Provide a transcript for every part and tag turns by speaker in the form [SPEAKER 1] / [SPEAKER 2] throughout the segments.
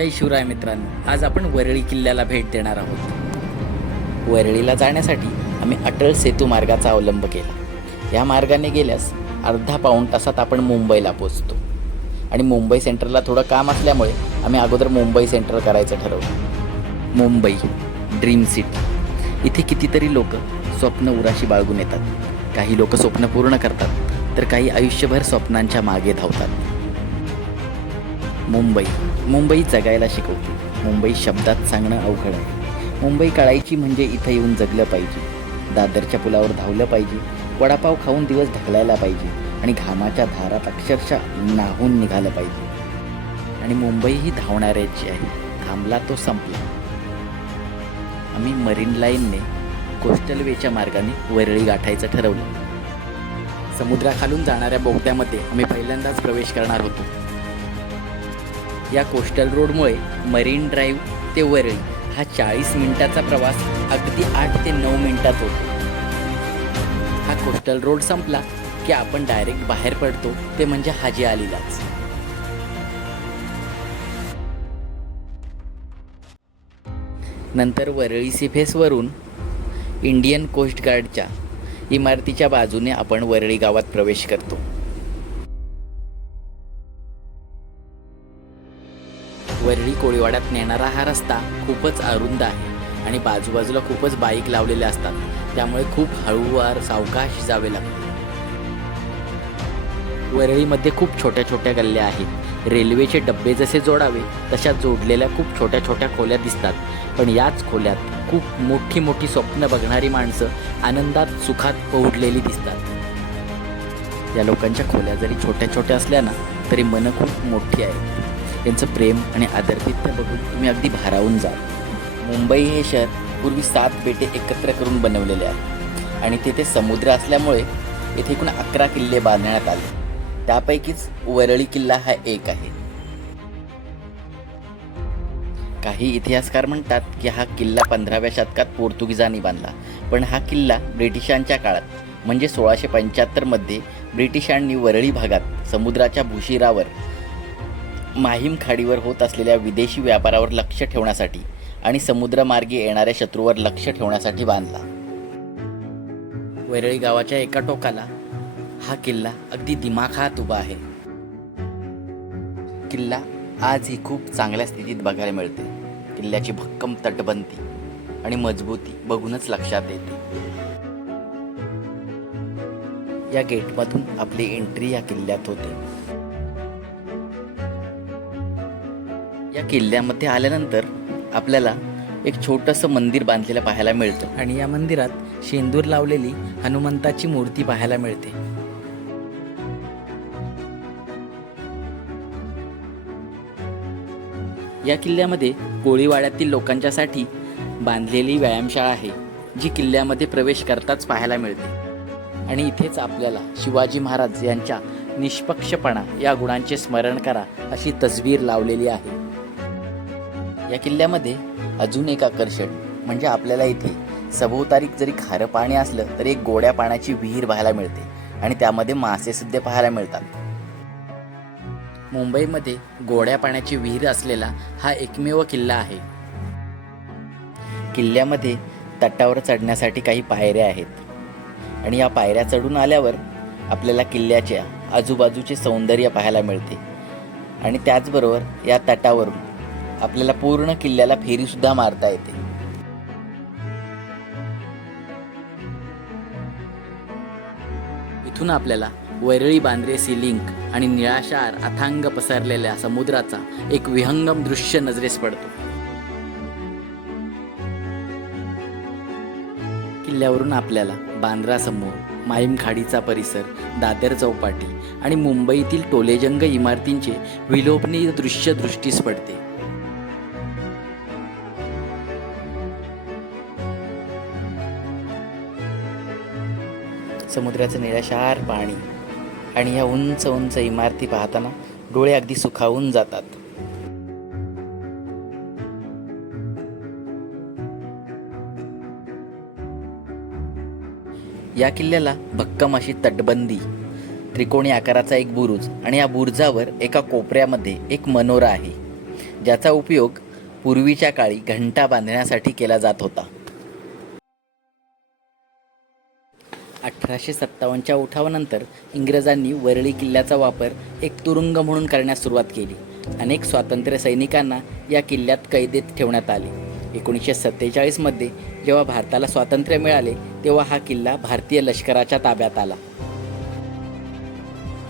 [SPEAKER 1] जय शिवराय मित्रांनो. आज आपण वरळी किल्ल्याला भेट देणार आहोत. वरळीला जाण्यासाठी आम्ही अटल सेतू मार्गाचा अवलंब केला. या मार्गाने गेल्यास अर्धा पाऊण तासात आपण मुंबईला पोचतो आणि मुंबई सेंटरला थोडं काम असल्यामुळे आम्ही अगोदर मुंबई सेंटर करायचं ठरवलं. Mumbai dream city. इथे कितीतरी लोक स्वप्न उराशी बाळगून येतात. काही लोक स्वप्न पूर्ण करतात तर काही आयुष्यभर स्वप्नांच्या मागे धावतात. मुंबई. मुंबई जगायला शिकवते. मुंबई शब्दात सांगणं अवघड आहे. मुंबई कळायची म्हणजे इथं येऊन जगलं पाहिजे. दादरच्या पुलावर धावलं पाहिजे. वडापाव खाऊन दिवस ढकलायला पाहिजे. आणि घामाच्या धारात अक्षरशः नाहून निघालं पाहिजे. आणि मुंबई ही धावणाऱ्याची आहे. थांबला तो संपला. आम्ही मरीन लाईनने कोस्टल वेच्या मार्गाने वरळी गाठायचं ठरवलं. समुद्राखालून जाणाऱ्या बोगद्यामध्ये आम्ही पहिल्यांदाच प्रवेश करणार होतो. या कोस्टल रोडमुळे मरीन ड्राईव्ह ते वरळी हा चाळीस मिनिटाचा प्रवास अगदी आठ ते नऊ मिनिटात होतो. हा कोस्टल रोड संपला की आपण डायरेक्ट बाहेर पडतो ते म्हणजे हाजी अलीलाच नंतर वरळी सिफेसवरून इंडियन कोस्ट गार्डच्या इमारतीच्या बाजूने आपण वरळी गावात प्रवेश करतो. वरळी कोळीवाड्यात नेणारा हा रस्ता खूपच अरुंद आहे आणि बाजूबाजूला खूपच बाईक लावलेल्या असतात. त्यामुळे खूप हळूवार सावकाश जावे लागते. वरळीमध्ये खूप छोट्या छोट्या गल्ल्या आहेत. रेल्वेचे डब्बे जसे जोडावे तशा जोडलेल्या खूप छोट्या छोट्या खोल्या दिसतात. पण याच खोल्यात खूप मोठी मोठी स्वप्न बघणारी माणसं आनंदात सुखात पोहडलेली दिसतात. या लोकांच्या खोल्या जरी छोट्या छोट्या असल्या ना तरी मनं खूप मोठी आहेत त्यांचं प्रेम आणि आदरतिथ्य बघून तुम्ही अगदी भारावून जाल. मुंबई हे शहर पूर्वी सात बेटे एकत्र करून बनवलेले आहे. आणि तेथे समुद्र असल्यामुळे येथे एकूण अकरा किल्ले बांधण्यात आले. त्यापैकीच वरळी किल्ला हा एक आहे. काही इतिहासकार म्हणतात की हा किल्ला पंधराव्या शतकात पोर्तुगीजांनी बांधला. पण हा किल्ला ब्रिटिशांच्या काळात म्हणजे सोळाशे पंच्याहत्तरमध्ये ब्रिटिशांनी वरळी भागात समुद्राच्या भूशिरावर माहीम खाडीवर होत असलेल्या विदेशी व्यापारावर लक्ष ठेवण्यासाठी आणि समुद्रमार्गे येणाऱ्या शत्रूवर लक्ष ठेवण्यासाठी बांधला. वैरळी गावाच्या एका टोकाला हा किल्ला अगदी दिमाखात उभा आहे. किल्ला आजही खूप चांगल्या स्थितीत बघायला मिळते. किल्ल्याची भक्कम तटबंदी आणि मजबूती बघूनच लक्षात येते. या गेटमधून आपली एंट्री या किल्ल्यात होते. या किल्ल्यामध्ये आल्यानंतर आपल्याला एक छोटंसं मंदिर बांधलेलं पाहायला मिळतं. आणि या मंदिरात शेंदूर लावलेली हनुमंताची मूर्ती पाहायला मिळते. या किल्ल्यामध्ये कोळीवाड्यातील लोकांच्यासाठी बांधलेली व्यायामशाळा आहे जी किल्ल्यामध्ये प्रवेश करताच पाहायला मिळते. आणि इथेच आपल्याला शिवाजी महाराज यांच्या निष्पक्षपणा या गुणांचे स्मरण करा अशी तस्वीर लावलेली आहे. या किल्ल्यामध्ये अजून एक आकर्षण म्हणजे आपल्याला इथे सभोवतारीक जरी खारं पाणी असलं तरी एक गोड्या पाण्याची विहीर पाहायला मिळते आणि त्यामध्ये मासे सुद्धा पाहायला मिळतात. मुंबईमध्ये गोड्या पाण्याची विहीर असलेला हा एकमेव किल्ला आहे. किल्ल्यामध्ये तटावर चढण्यासाठी काही पायऱ्या आहेत. आणि या पायऱ्या चढून आल्यावर आपल्याला किल्ल्याच्या आजूबाजूचे सौंदर्य पाहायला मिळते. आणि त्याचबरोबर या तटावरून आपल्याला पूर्ण किल्ल्याला फेरीसुद्धा मारता येते. इथून आपल्याला वरळी बांद्रे सी लिंक आणि निळाशार अथांग पसरलेल्या समुद्राचा एक विहंगम दृश्य नजरेस पडतो. किल्ल्यावरून आपल्याला बांद्रा समूह माईम खाडीचा परिसर दादर चौपाटी आणि मुंबईतील टोलेजंग इमारतींचे विलोभनीय दृश्य दृष्टीस पडते. समुद्राचं निळाशार पाणी आणि ह्या उंच उंच इमारती पाहताना डोळे अगदी सुखावून जातात. या किल्ल्याला भक्कम अशी तटबंदी त्रिकोणी आकाराचा एक बुरुज आणि या बुरुजावर एका कोपऱ्यामध्ये एक मनोरा आहे ज्याचा उपयोग पूर्वीच्या काळी घंटा बांधण्यासाठी केला जात होता. अठराशे सत्तावन्नच्या उठावानंतर इंग्रजांनी वरळी किल्ल्याचा वापर एक तुरुंग म्हणून करण्यास सुरुवात केली. अनेक स्वातंत्र्य सैनिकांना या किल्ल्यात कैदेत ठेवण्यात आले. एकोणीसशे सत्तेचाळीसमध्ये जेव्हा भारताला स्वातंत्र्य मिळाले तेव्हा हा किल्ला भारतीय लष्कराच्या ताब्यात आला.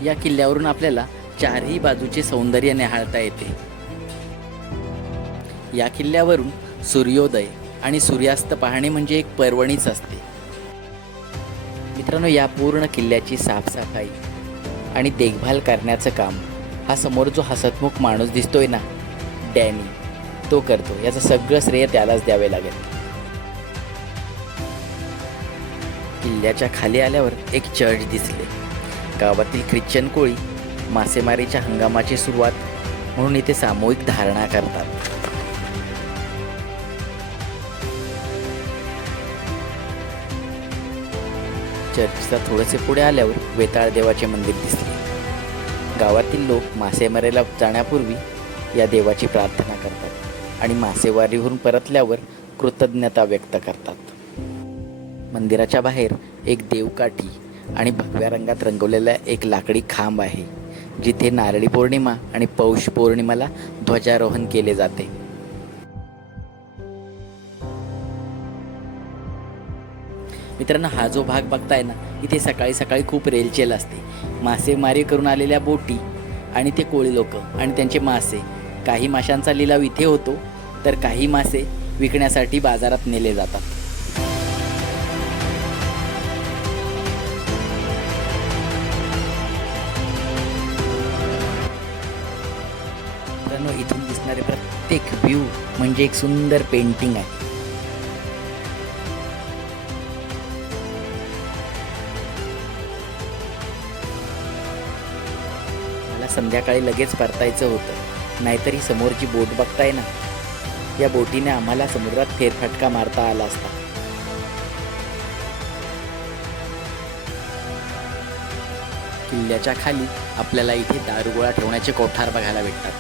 [SPEAKER 1] या किल्ल्यावरून आपल्याला चारही बाजूचे सौंदर्य निहाळता येते. या किल्ल्यावरून सूर्योदय आणि सूर्यास्त पाहणे म्हणजे एक पर्वणीच असते. मित्रांनो या पूर्ण किल्ल्याची साफसफाई आणि देखभाल करण्याचं काम हा समोर जो हसतमुख माणूस दिसतोय ना डॅनी तो करतो. याचं सगळं श्रेय त्यालाच द्यावे लागेल. किल्ल्याच्या खाली आल्यावर एक चर्च दिसले. गावातील ख्रिश्चन कोळी मासेमारीच्या हंगामाची सुरुवात म्हणून इथे सामूहिक धारणा करतात. चर्चचा थोडेसे पुढे आल्यावर वेताळ देवाचे मंदिर दिसले. गावातील लोक मासेमारीला जाण्यापूर्वी या देवाची प्रार्थना करतात आणि मासेमारीहून परतल्यावर कृतज्ञता व्यक्त करतात. मंदिराच्या बाहेर एक देवकाठी आणि भगव्या रंगात रंगवलेला एक लाकडी खांब आहे जिथे नारळी पौर्णिमा आणि पौष पौर्णिमाला ध्वजारोहण केले जाते. मित्रांनो हा जो भाग बघताय ना इथे सकाळी सकाळी खूप रेलचेल असते. मासेमारी करून आलेल्या बोटी आणि ते कोळी लोक आणि त्यांचे मासे. काही माशांचा लिलाव इथे होतो तर काही मासे विकण्यासाठी बाजारात नेले जातात. मित्रांनो इथून दिसणारे प्रत्येक व्ह्यू म्हणजे एक सुंदर पेंटिंग आहे. संध्याकाळी लगेच परतायचं होतं. नाहीतर ही समोरची बोट बघताय ना. या बोटीने आम्हाला समुद्रात फेरफटका मारता आला असता. किल्ल्याच्या खाली आपल्याला इथे दारुगोळा ठेवण्याचे कोठार बघायला भेटतात.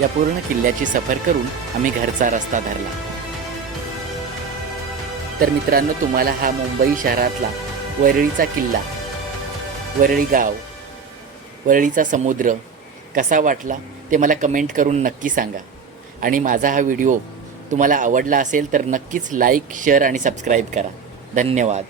[SPEAKER 1] या पूर्ण किल्ल्याची सफर करून आम्ही घरचा रस्ता धरला. तर मित्रांनो तुम्हाला हा मुंबई शहरातला वरळीचा किल्ला वरळी गाव वरळीचा समुद्र कसा वाटला ते मला कमेंट करून नक्की सांगा. आणि माझा हा व्हिडिओ तुम्हाला आवडला असेल तर नक्कीच लाईक शेअर आणि सबस्क्राईब करा. धन्यवाद.